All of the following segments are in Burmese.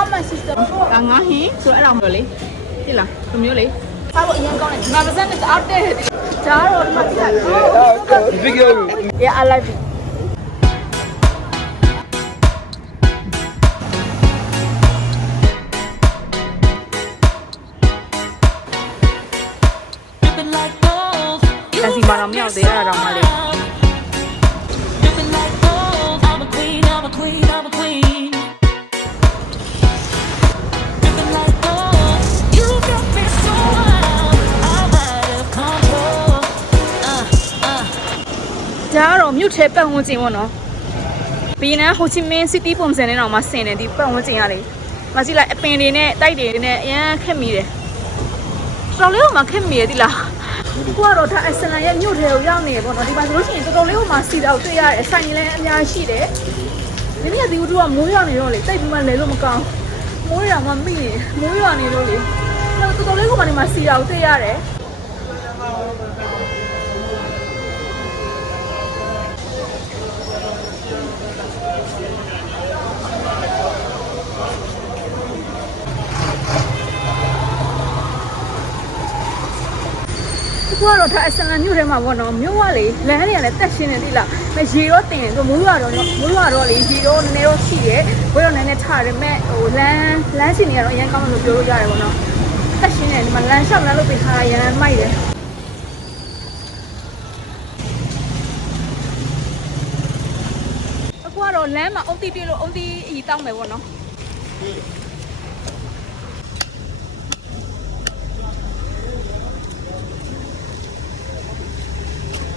How much is the ဒါငါဟင်းဆိုတော့အဲ့လောက်မျိုးလေသိလားဒီမျိုးလေစားလို့အရင်ကောင်းတယ်ငါပါစက်နဲ့အောက်တဲ့ဂျားတော့ဒီမှာကြည့်လိုက် Video. Yeah I like it Dripping like gold. You တန်စီမာတော့မ ဒါကတော့မြို့ထဲပတ်ဝန်းကျင်ပေါ့နော်ဘီနန်ဟိုချီမင်းစီးတီးပုံစံနဲ့တော့မဆင်နေဒီပတ်ဝန်းကျင်ကလေမကြည့်လိုက်အပင်တွေနဲ့တိုက်တွေနဲ့အရန်ခက်မိတယ်တော်လေးကမှခက်မိရသီလားကိုကတော့ဒါအစလန်ရဲ့မြို့ထဲကိုရောက်နေရပေါ့နော်ဒီမှာဆိုလို့ရှိရင်တော်တော်လေးကမှစီတော့တွေ့ရတယ်ဆိုင်ကြီးလည်းအများကြီးရှိတယ်ဒီနေ့ကဒီဦးတို့ကမိုးရွာနေတော့လေတိတ်ပြီးမှလဲလို့မကောင်းမိုးရွာမှမိနေမိုးရွာနေလို့လေတော်တော်လေးကမှဒီမှာစီတော့တွေ့ရတယ် ဒီကတော့ဒါအစလန်မြို့ထဲမှာပေါ့နော်မြို့ကလေလမ်းတွေကလည်းတက်ရှင်းနေသီလားမရေတော့တင်တယ်ဆိုမိုးရွာတော့မိုးရွာတော့လေရေတော့နည်းနည်းတော့ရှိတယ်ဘယ်တော့နည်းနည်းထားရမဲ့ဟိုလမ်းလမ်းစီနေကတော့အရင်ကောင်းလို့ပြောလို့ရတယ်ပေါ့နော်တက်ရှင်းတယ်ဒီမှာလမ်းလျှောက်လမ်းလုပ်ပေးထားတာရမ်းမိုက်တယ်အခုကတော့လမ်းမှာအုံတီပြေလို့အုံတီအီတောင်းမယ်ပေါ့နော်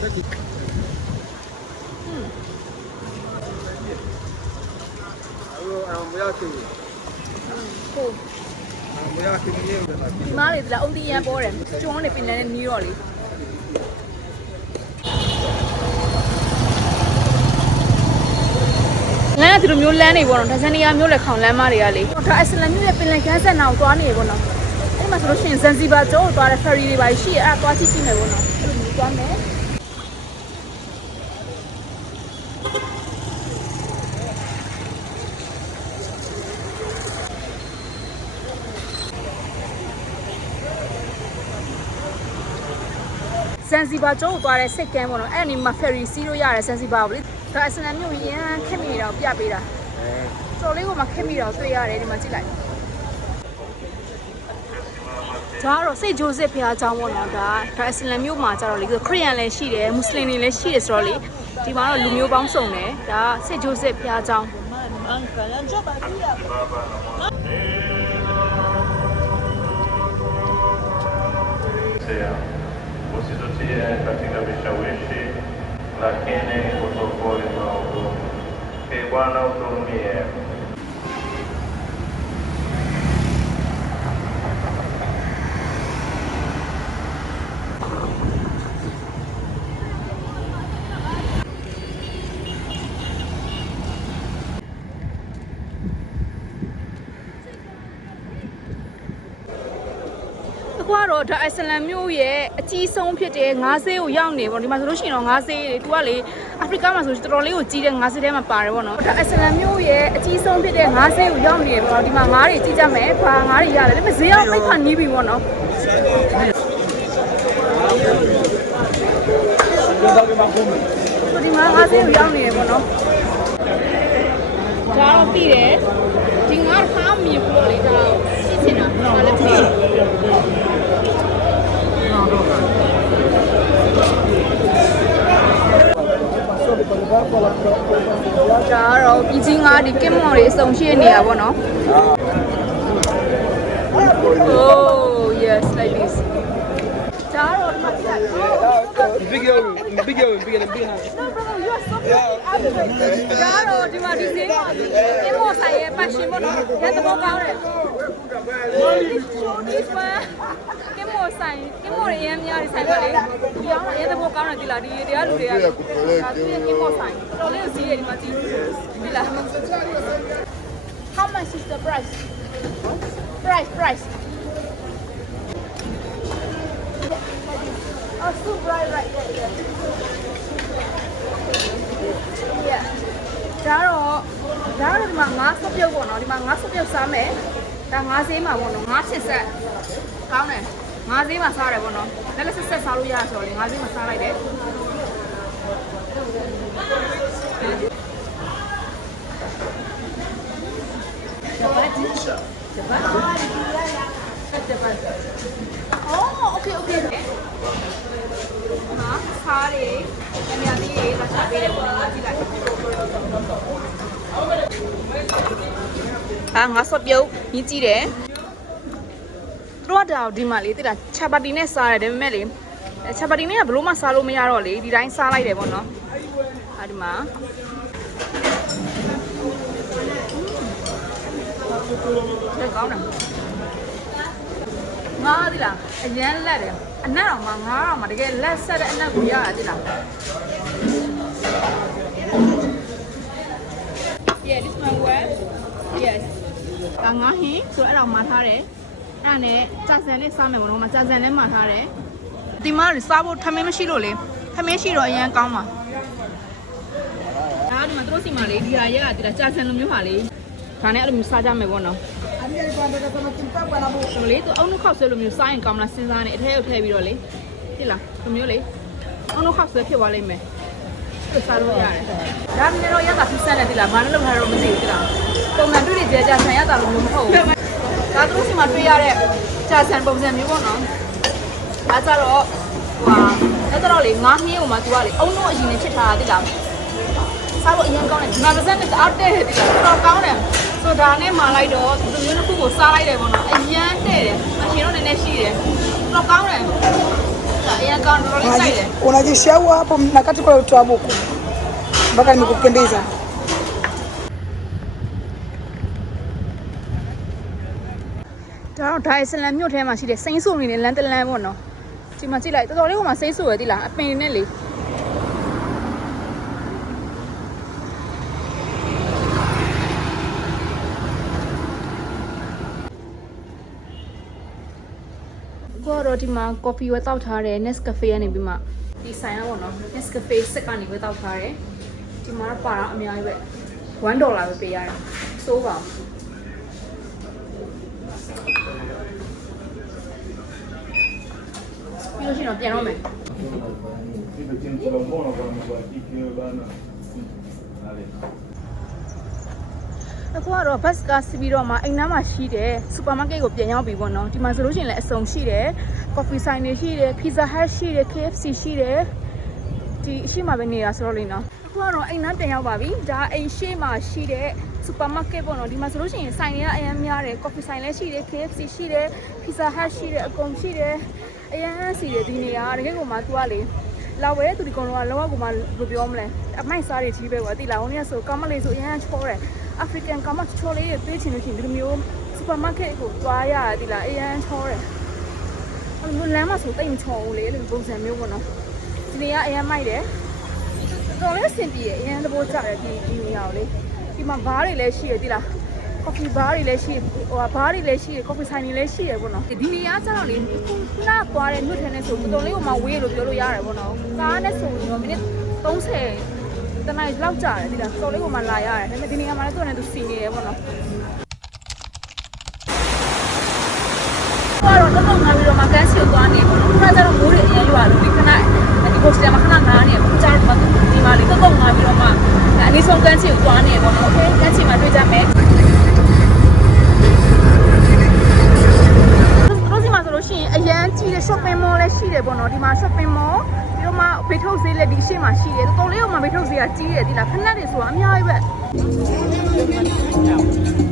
မရသေးဘူးကိုမရသေးဘူးလေဒီမားလေဒီလားအုံတီရန်ပေါ်တယ်ကျွန်းနေပင်လည်းနီးတော့လေလမ်းကဒီလိုမျိုးလမ်းနေပေါ့နော်ဒါဇန်နီယာမျိုးလက်ခေါင်လမ်းမတွေကလေဒါအစ္စလမ်မျိုးရဲ့ပင်လယ်ကမ်းဆက်နာကိုသွားနေရပေါ့နော်အဲ့မှာဆိုလို့ရှိရင်ဇန်စီဘာကျောကိုသွားတဲ့ ferry တွေပါရှိရအဲ့ဒါသွားကြည့်ကြည့်မယ်ပေါ့နော်အဲ့လိုမျိုးသွားမယ်ဇ န်စီဘာကျောကိုသွားတဲ့စိတ်ကမ်းပေါ့နော်အဲ့ဒီမှာ ferry စီးလို့ရတယ်ဇန်စီဘာကိုလေဒါအစ္စလမ်မျိုးရန်ခက်မိနေတာကိုပြပေးတာတော်လေးကိုမှခက်မိတာကိုတွေ့ရတယ်ဒီမှာကြည့်လိုက်ဒါကတော့စိတ်ဂျိုးစစ်ဖះအကြောင်းပေါ့နော်ဒါဒါအစ္စလမ်မျိုးမှာကျတော့လေခရစ်ယာန်လည်းရှိတယ်မွတ်စလင်တွေလည်းရှိတယ်ဆိုတော့လေဒီမှာတော့လူမျိုးပေါင်းစုံတယ်ဒါစိတ်ဂျိုးစစ်ဖះအကြောင်း sea, usitutie katika vishawishi, lakini utuokoe maovu. Ee Bwana uturumie. ။ တော့ဒါအစ္စလမ်မျိုးရဲ့အကြီးဆုံးဖြစ်တဲ့ငါးဆေးကိုရောက်နေပေါ့ဒီမှာဆိုလို့ရှိရင်တော့ငါးဆေးတွေသူကလေအာဖရိကမှာဆိုတော်တော်လေးကိုကြီးတဲ့ငါးဆေးထဲမှာပါတယ်ပေါ့နော်။ဒါအစ္စလမ်မျိုးရဲ့အကြီးဆုံးဖြစ်တဲ့ငါးဆေးကိုရောက်နေပေါ့ဒီမှာငါးတွေကြီးကြမယ်။ဘာငါးတွေရတယ်ဒါပေမဲ့ဈေးအောင်ပိတ်ခါနီးပြီပေါ့နော်။ဒီမှာငါးဆေးကိုရောက်နေတယ်ပေါ့နော်ဒါတော့ပြီးတယ်ဒီငါးခါမြည်ဖို့လေဒါရှင်းချင်တာဒါလည်းပြီး တယ်ဒါတော့ပြီးချင်းငါးဒီကင်မော်တွေအစုံရှိနေရပါတော့ Oh yes like this ဒါတော့ဒီမှာကြည့်လိုက် Video. Video. Video. Video. No, brother, you are so pretty. ဒါတော့ဒီမှာဒီစင်းကကင်မော်ဆိုင်ရဲ့ပတ်ရှင်ပေါ့နော်။ရက်သဘောကောင်းတယ်။ This one ကင် မော်ဆိုင်ကင်မော်ရဲ့အများကြီးဆိုင်ပါလေ။ဒီအောင်ရက်သဘောကောင်းတယ်ဒီလားဒီတရားလူတွေကဒါဒီကင်မော်ဆိုင်တော်လေးကိုစီးရတယ်ဒီမှာကြည့်ဒီလား How much is the price? Price, price. Oh, so right, right, yeah, yeah. Yeah. ဒါကတော့ဒါကတော့ဒီမှာငါးစုပ်ပြုတ်ပေါ့နော်ဒီမှာငါးစုပ်ပြုတ်စားမယ်ဒါငါးဈေးမှာပေါ့နော်ငါးချစ်ဆက်ကောင်းတယ် ငါးဈေးမှာစားရတယ်ပေါ့နော်လက်လက်ဆက်ဆက်စားလို့ရဆိုတော့လေငါးဈေးမှာစားလိုက်တယ်ဂျပန်ဂျပန်ဂျပန်အော်โอเคโอเคဟာစားရည်အများကြီးရေးလာစားပေးတယ်ပေါ့နော်ကြည့်လိုက် အာငါဆော့ပြုတ်မြည်ကြည့်တယ်သူ တို့ကဒါဒီမှာလေတိတာချာပါတီနဲ့စားရတယ်ဒါပေမဲ့လေအဲချာပါတီနဲ့ကဘလို့မှစားလို့မရတော့လေဒီတိုင်းစားလိုက်တယ်ပေါ့နော်အာဒီမှာဒါကောင်းတယ်ငါဒီလားအရန်လက်တယ်အနက်တော့မှငါတော့မှတကယ်လက်ဆက်တဲ့အနက်ကိုရတာဒီလား Yeah this one well yes ဒါငါဟင်းဆိုတော့အဲ့ဒါမှာထားတယ် အဲ့ဒါနဲ့ကြာစံနဲ့စားမယ်မလို့မှာကြာစံနဲ့မှာထားတယ်ဒီမှာစားဖို့ထမင်းမရှိလို့လေထမင်းရှိတော့အရင်ကောင်းပါဒါကဒီမှာသူတို့စီမှာလေဒီဟာရကဒီလားကြာစံလိုမျိုးပါလေဒါနဲ့အဲ့လိုမျိုးစားကြမယ်ပေါ့နော်ဆိုလေသူအုံနှုတ်ခောက်ဆွဲလိုမျိုးစားရင်ကောင်းမလားစဉ်းစားနေအထဲကိုထည့်ပြီးတော့လေသိလားလိုမျိုးလေအုံနှုတ်ခောက်ဆွဲဖြစ်သွားလိမ့်မယ်သူစားလို့ရတယ်ဒါနည်းတော့ရတာသူဆက်နေပြီလားဘာလို့လုပ်ထားတော့မသိဘူးသိလားပုံမှန်တွေ့နေကြကြာဆန်ရတာလို့မျိုးမဟုတ်ဘူး ဒါသူတို့စီမှာတွေ့ရတဲ့ကြာဆန်ပုံစံမျိုးပေါ့နော်ဒါကြတော့ဟိုဟာဒါကြတော့လေငါးနှင်းကိုမှသူကလေအုံတော့အရင်နဲ့ချစ်ထားတာသိလားစားလို့အရင်ကောင်းတယ်ဒီမှာပါဇက်နဲ့တအားတဲ့တယ်သိလားတော်တော်ကောင်းတယ်ဆိုဒါနဲ့မှလိုက်တော့ဒီလိုမျိုးတစ်ခုကိုစားလိုက်တယ်ပေါ့နော်အရန်တဲ့တယ်အရှင်တော့နည်းနည်းရှိတယ်တော်ကောင်းတယ်အရင်ကောင်းတော်တော်လေးစိုက်တယ် unajishaua hapo na kati pale utoa buku mpaka nimekukimbiza. ဒါတော့ဒါအစ္စလမ်မြို့ထဲမှာရှိတဲ့စိမ့်ဆူနေတဲ့လမ်းတလမ်းပေါ့နော်ဒီမှာကြည့်လိုက်တော်တော်လေးကမှစိမ့်ဆူရည်တိလားအပင်တွေနဲ့လေကိုတော့ဒီမှာ coffee ဝယ်တောက်ထားတယ် Nescafe ကနေပြီးမှဒီဆိုင်ကပေါ့နော် Nescafe စက်ကနေဝယ်တောက်ထားတယ်ဒီမှာတော့ပါတော့အများကြီးပဲ1ဒေါ်လာပဲပေးရတယ်စိုးပါဘူး ပြီးလို့ရှိရင်တော့ပြန်တော့မယ် Tipo, tinha um trombone agora no aqui que eu lá na. Ali. အခုကတော့ဘတ်စ်ကားစီးပြီးတော့မှအိမ်နားမှာရှိတဲ့စူပါမားကတ်ကိုပြန်ရောက်ပြီပေါ့နော်ဒီမှာဆိုလို့ရှိရင်လည်းအစုံရှိတယ်ကော်ဖီဆိုင်တွေရှိတယ်ပီဇာဟတ်ရှိတယ် KFC ရှိတယ်ဒီအရှိမပဲနေတာဆိုတော့လေနော်အခုကတော့အိမ်နားပြန်ရောက်ပါပြီဒါအိမ်ရှိမှာရှိတဲ့ စူပါမားကတ်ပေါ့နော်ဒီမှာဆိုလို့ရှိရင်ဆိုင်တွေကအရင်များတယ်ကော်ဖီဆိုင်လည်းရှိတယ် KFC ရှိတယ်ပီဇာဟတ်ရှိတယ်အကုန်ရှိတယ်အရင်စီတယ်ဒီနေရာတကယ်ကိုမှသူကလေလာဝဲတဲ့သူဒီကောင်တော့လောကကိုမှဘယ်လိုပြောမလဲအမိုက်စားတွေကြီးပဲကွာတိလာဟိုနေ့ကဆိုကောင်းမလေးဆိုအရင်ချောတယ် African ကမှချောလေးတွေပေးချင်လို့ရှိရင်ဒီလိုမျိုး supermarket ကိုသွားရတာဒီလားအရန်ချောတယ်အဲ့လိုလမ်းမှာဆိုတိတ်မချောဘူးလေအဲ့လိုပုံစံမျိုးပေါ့နော်ဒီနေရာအရန်မိုက်တယ်တော်လေးစင်ပြေအရန်သဘောကျတယ်ဒီဒီနေရာကိုလေ ဒီမှာဘားတွေလည်းရှိရဒီလား coffee bar တွေလည်းရှိဟိုဘားတွေလည်းရှိရ coffee ဆိုင်တွေလည်းရှိရပေါ့နော်ဒီနေရာကျတော့လေခုနကသွားတဲ့မြို့ထဲနဲ့ဆိုတော်လေးကိုမှဝေးလို့ပြောလို့ရတယ်ပေါ့နော်ကားနဲ့ဆိုရင်တော့မိနစ်30တနင်္လာလောက်ကြာတယ်ဒီလားတော်လေးကိုမှလာရတယ်ဒါပေမဲ့ဒီနေရာမှာလည်းသူ့နဲ့သူစီနေတယ်ပေါ့နော်ကတော့တော့တော့ငါပြီးတော့မှကန်းစီကိုသွားနေပေါ့နော်ခဏကျတော့မိုးတွေအရင်ရွာလို့ဒီခဏ ဒီပိုစတာမှာခဏငားနေပေါ့ကြားတော့ဒီမှာလေးတော့တော့ငါပြီးတော့မှအနည်းဆုံးကန်းစီကိုသွားနေပေါ့နော်โอเคကန်းစီမှာတွေ့ကြမယ်တို့စီမှာဆိုလို့ရှိရင်အရန်ကြီးတဲ့ shopping mall လည်းရှိတယ်ပေါ့နော်ဒီမှာ shopping mall ပြီးတော့မှဘေထုတ်ဈေးလည်းဒီရှေ့မှာရှိတယ်တော်တော်လေးတော့မှဘေထုတ်ဈေးကကြီးတယ်ဒီလားခဏတွေဆိုတာအများကြီးပဲ ပိ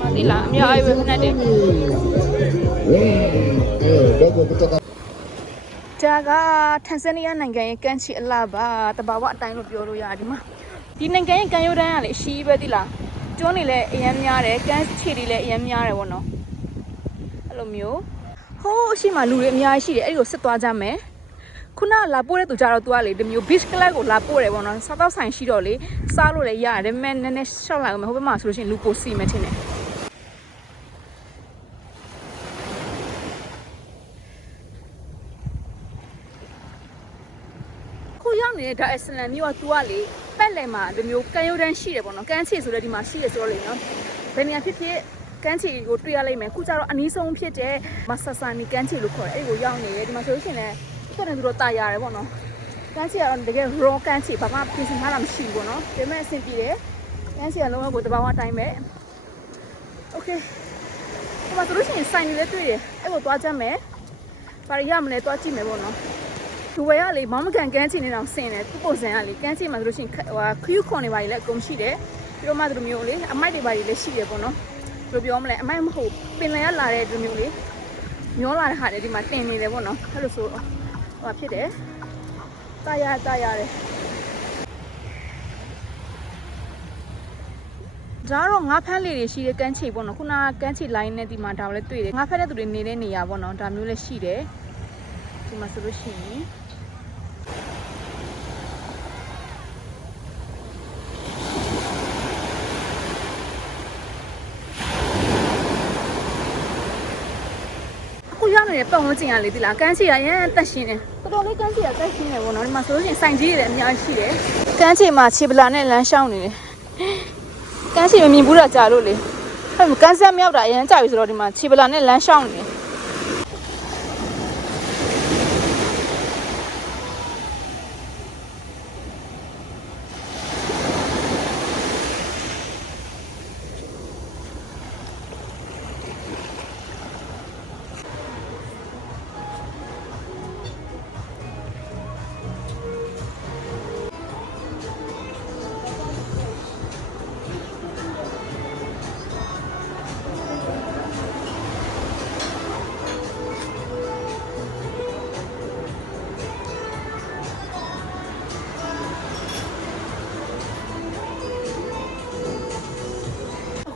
မသိလားအများကြီးပဲခဏတည်းဒါကထန်ဇန်နီးယားနိုင်ငံရဲ့ကမ်းခြေအလှပါတဘာဝအတိုင်းလို့ပြောလို့ရတယ်ဒီမှာဒီနိုင်ငံရဲ့ကမ်းရိုးတန်းကလေအရှိပဲသိလားကျွန်းနေလဲအရင်များတယ်ကမ်းခြေတွေလည်းအရင်များတယ်ဗောနော်အဲ့လိုမျိုးဟိုးအရှိမလူတွေအများကြီးရှိတယ်အဲ့ဒီကိုစစ်သွားကြမယ် ခုနလာပို့တဲ့သူကြတော့ तू ကလေဒီမျိုး beach club ကိုလာပို့တယ်ပေါ့နော်စားတော့ဆိုင်ရှိတော့လေစားလို့လည်းရတယ်ဒါပေမဲ့နည်းနည်းရှောက်လိုက်အောင်ဟိုဘက်မှာဆိုလို့ရှိရင်လူပိုစီမယ်ထင်တယ်ရောက်နေတဲ့ဒါအစ္စလမ်မျိုးက तू ကလေပက်လယ်မှာဒီမျိုးကန်ရိုတန်းရှိတယ်ပေါ့နော်ကန်ချေဆိုတော့ဒီမှာရှိတယ်ဆိုတော့လေနော်ဘယ်နေရာဖြစ်ဖြစ်ကန်ချီကိုတွေ့ရလိမ့်မယ်ခုကျတော့အနည်းဆုံးဖြစ်တဲ့မဆာဆာနီကန်ချီလို့ခေါ်တယ်အဲ့ဒီကိုရောက်နေတယ်ဒီမှာဆိုလို့ရှိရင်လည်း တော်တော်သူတို့တာရတယ်ပေါ့နော်ကန်ချီကတော့တကယ် raw ကန်ချီဘာမှပြင်ဆင်ထားတာမရှိဘူးပေါ့နော်ဒါပေမဲ့အဆင်ပြေတယ်ကန်ချီကလုံးဝကိုတဘာဝအတိုင်းပဲ okay ဒီမှာဆိုလို့ရှိရင်စိုင်နေလည်းတွေ့တယ်အဲ့ကိုသွားကြမ်းမယ်ဘာရရမလဲသွားကြည့်မယ်ပေါ့နော်ဒူဝဲကလေမောင်းမကန်ကန်းချီနေတော့ဆင်တယ်သူ့ပုံစံကလေကန်းချီမှာဆိုလို့ရှိရင်ခဟိုဟာခရူးခွန်နေပါလေအကုန်ရှိတယ်ပြီးတော့မှဒီလိုမျိုးလေအမိုက်တွေပါလေလည်းရှိတယ်ပေါ့နော်ဘယ်လိုပြောမလဲအမိုက်မဟုတ်ပင်လယ်ကလာတဲ့ဒီလိုမျိုးလေမျောလာတဲ့ဟာတွေဒီမှာတင်နေတယ်ပေါ့နော်အဲ့လိုဆိုဟို ဟာဖြစ်တယ်တာရတာရတယ်ဒါတော့ငါးဖက်လေးတွေရှိတဲ့ကန်းချီပေါ့နော်ခုနကကန်းချီ line နဲ့ဒီမှာဒါလည်းတွေ့တယ်ငါးဖက်တဲ့သူတွေနေတဲ့နေရာပေါ့နော်ဒါမျိုးလည်းရှိတယ်ဒီမှာဆိုလို့ရှိရင်အခုရောက်နေတဲ့ပတ်ဝန်းကျင်ကလေဒီလားကန်းချီကရမ်းတက်ရှင်းတယ် တော်တော်လေးကန်းချီကတက်ရှင်းတယ်ပေါ့နော်ဒီမှာဆိုလို့ရှိရင်စိုင်ကြီးတွေလည်းအများကြီးရှိတယ်ကန်းချီမှာခြေပလာနဲ့လမ်းရှောင်းနေတယ်ကန်းချီမမြင်ဘူးတာကြာလို့လေအဲ့ကန်းဆက်မြောက်တာအရမ်းကြာပြီဆိုတော့ဒီမှာခြေပလာနဲ့လမ်းရှောင်းနေတယ်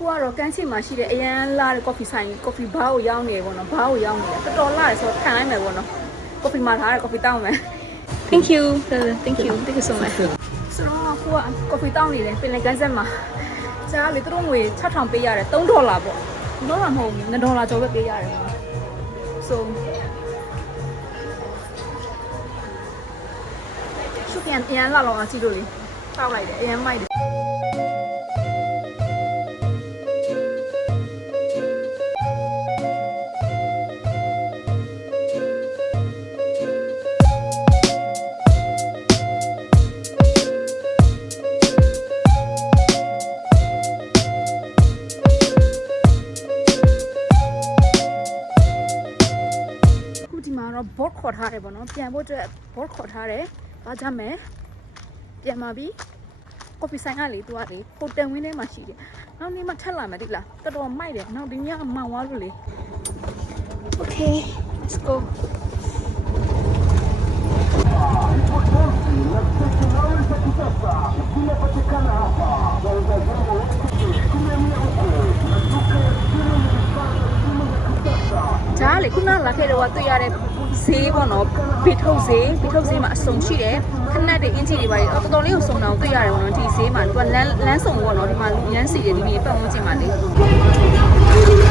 ကတော့ကန်းချီမှာရှိတဲ့အရန်လာတဲ့ coffee ဆိုင် coffee bar ကိုရောက်နေတယ်ပေါ့နော် bar ကိုရောက်နေတယ်တော်တော်လာတယ်ဆိုတော့ခံလိုက်မယ်ပေါ့နော် coffee မှာထားတယ် coffee တောင်းမယ် thank you thank you thank you so much ဆိုတော့အခုက coffee တောင်းနေတယ်ပင်လယ်ကန်းဆက်မှာကြားလေသူတို့ငွေ6000ပေးရတယ်3ဒေါ်လာပေါ့ဒေါ်လာမဟုတ်ဘူး2ဒေါ်လာကျော်ပဲပေးရတယ်ပေါ့ so ရှုပ်ပြန်ပြန်လာတော့အကြည့်လို့လေတောက်လိုက်တယ်အရင်မိုက်တယ် ခေါ်ထားတယ်ပေါ့နော်ပြန်ဖို့အတွက် board ခေါ်ထားတယ်ဘာကြမ်းမယ်ပြန်มาပြီ coffee ဆိုင်ကလေသူကလေဟိုတယ်ဝင်းထဲမှာရှိတယ်နောက်နေ့မှထက်လာမယ်တိလားတော်တော်မိုက်တယ်နောက်ဒီညကမှောင်သွားလို့လေ okay let's go ဂျားလေခုနလာခဲ့တော့တွေ့ရတဲ့ ဈေးပေါ့နော်ဘီထုတ်ဈေးဘီထုတ်ဈေးမှာအစုံရှိတယ်ခဏတည်းအင်ဂျီတွေပါတော်တော်လေးကိုစုံတာကိုတွေ့ရတယ်ပေါ့နော်ဒီဈေးမှာသူကလမ်းလမ်းစုံပေါ့နော်ဒီမှာလူရမ်းစီတယ်ဒီဒီပတ်ဝန်းကျင်မှာလေ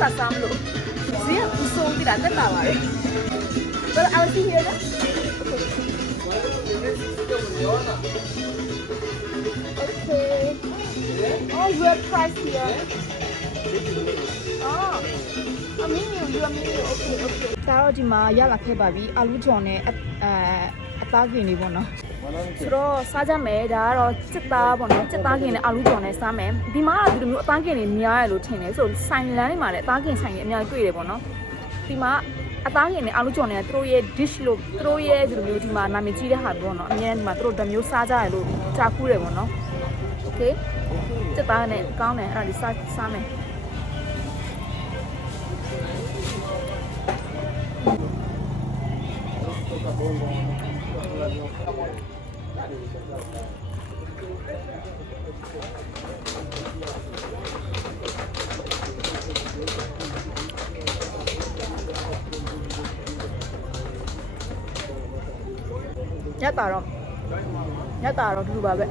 စာစားမလို့ဈေးကဦးဆုံးပြီးတာတက်လာပါလေ But I will see here now. Okay. Oh, you have price here. Oh. A menu, you are menu. Okay, okay. ဒါတော့ဒီမှာရလာခဲ့ပါပြီအာလူးဂျွန်နဲ့အအဲအသားကင်လေးပေါ့နော် ဆိုတော့စားကြမယ်ဒါကတော့စစ်သားပေါ့နော်စစ်သားကင်နဲ့အာလူးဂျွန်နဲ့စားမယ်ဒီမှာကဒီလိုမျိုးအသားကင်တွေများရလို့ထင်တယ်ဆိုဆိုင်လန်းတွေမှာလည်းအသားကင်ဆိုင်တွေအများကြီးတွေ့တယ်ပေါ့နော်ဒီမှာအသားကင်နဲ့အာလူးဂျွန်နဲ့သူတို့ရဲ့ dish လို့သူတို့ရဲ့ဒီလိုမျိုးဒီမှာနာမည်ကြီးတဲ့ဟာပေါ့နော်အများကြီးဒီမှာသူတို့ဓမျိုးစားကြရလို့ကြားဖူးတယ်ပေါ့နော် okay စစ်သားနဲ့ကောင်းတယ်အဲ့ဒါဒီစားစားမယ် ညက်တာတော့ညက်တာတော့ဒီလိုပါပဲ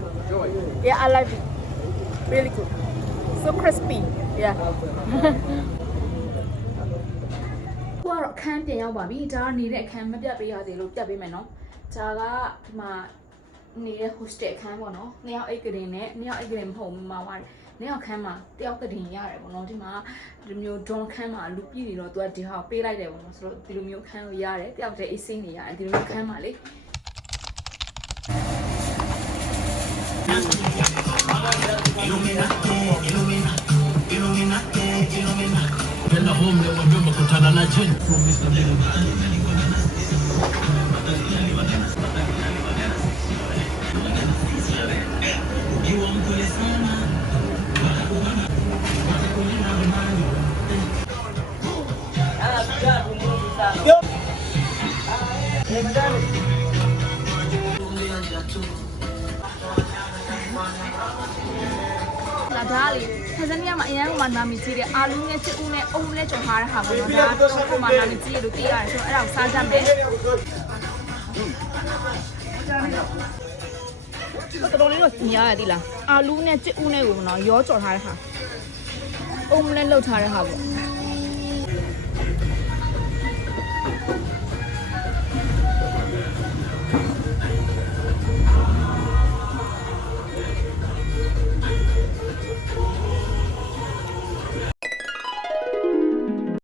Yeah I like it really good so crispy yeah ကိုကတော့အခန်းပြန်ရောက်ပါပြီဒါကနေတဲ့အခန်းမပြတ်ပေးရသေးလို့ပြတ်ပေးမယ်နော် ဒါကဒီမှာနေတဲ့ hostel အခန်းပေါ့နော်နှစ်ယောက်အိတ်ကလေးနဲ့နှစ်ယောက်အိတ်ကလေးမဟုတ်ဘူးမှာပါတယ်နှစ်ယောက်ခန်းမှာတယောက်ကတင်ရတယ်ပေါ့နော်ဒီမှာဒီမျိုး drone ခန်းမှာလူပြည့်နေတော့သူကဒီဟာကိုပေးလိုက်တယ်ပေါ့နော်ဆိုတော့ဒီလိုမျိုးခန်းကိုရတယ်တယောက်တည်းအေးစိမ့်နေရတယ်ဒီလိုမျိုးခန်းမှာလေ Penda home leo mwambie umekutana na jini. ။ ဒါဒါလေဖဇနီယာမှာအရန်ကမှနာမည်ကြီးတဲ့အာလူးနဲ့ချစ်ဦးနဲ့အုံးနဲ့ကြော်ထားတဲ့ဟာပေါ့နော်။ဒါတော့ဟိုမှာနာမည်ကြီးလို့သိရတယ်ဆိုတော့အဲ့ဒါကိုစားကြမယ်။တော်တော်လေးတော့မြင်ရရသေးလား။အာလူးနဲ့ချစ်ဦးနဲ့ကိုပေါ့နော်ရောကြော်ထားတဲ့ဟာ။အုံးနဲ့လှုပ်ထားတဲ့ဟာပေါ့